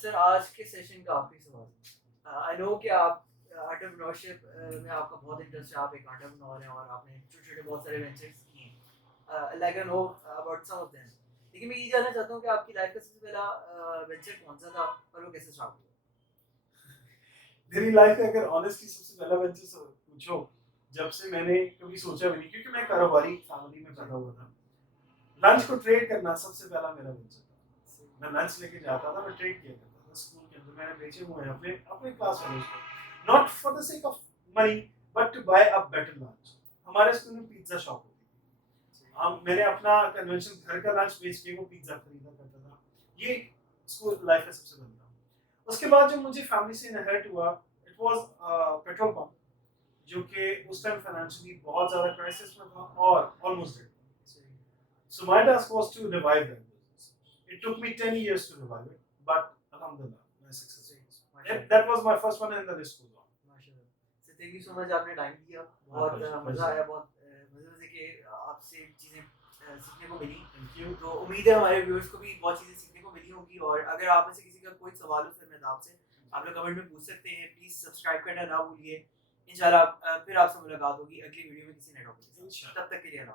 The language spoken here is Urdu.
سر آج کے سیشن کا آخری سوال. آئی نو کہ آپ انٹرپرینورشپ میں آپ کا بہت انٹرسٹ ہے, آپ ایک انٹرپرینور ہیں اور آپ نے چھوٹے چھوٹے بہت سارے وینچرس کیے ہیں, like I know about some of them. لیکن میں یہ جاننا چاہتا ہوں کہ آپ کی لائف کا سب سے پہلا وینچر کون سا تھا اور وہ کیسے اسٹارٹ ہوا؟ میری لائف کا اگر آنیسٹلی سب سے پہلا وینچر پوچھو, جب سے میں نے کبھی سوچا بھی نہیں, کیونکہ میں کاروباری فیملی میں پیدا ہوا تھا. لنچ کو ٹریڈ کرنا سب سے پہلا میرا وینچر تھا. میں لنچ لے کے جاتا تھا, میں ٹریڈ کیا کرتا تھا اسکول کے اندر. میں نے بیچے ہوئے ہیں اپنے کلاس فیلوز کو, not for the sake of money but to buy a better lunch. ہمارے اسکول میں پیزا شاپ ہوتی تھی, میں نے اپنا کنونشن گھر کا لنچ بیچ کے وہ پیزا خریدا کرتا تھا. یہ اسکول لائف کا سب سے پہلا. اس کے بعد جو مجھے فیملی سے انہیرٹ ہوا, اٹ واز پیٹرول پمپ, جو کہ اس ٹائم فائنینشلی بہت زیادہ کرائسس میں تھا اور almost dead. So my task was to revive that business. It took me 10 years to revive it, but alhamdulillah, my success was. That was my first one and the risk was on. MashaAllah. So thank you so much, آپ نے ٹائم دیا, بہت مزہ آیا, بہت مزے کہ آپ سے چیزیں سیکھنے کو ملی. تو امید ہے ہمارے ویورس کو بھی بہت چیزیں سیکھنے کو ملی ہوں گی, اور اگر آپ میں سے کسی کا کوئی سوال ہو سر میں آپ سے, آپ لوگ کمنٹ میں پوچھ سکتے ہیں. پلیز سبسکرائب کرنا نہ بھولیے. انشاءاللہ پھر آپ سے ملاقات ہوگی اگلی ویڈیو میں کسی نئے ٹاپک کے ساتھ. تب تک کے لیے اللہ.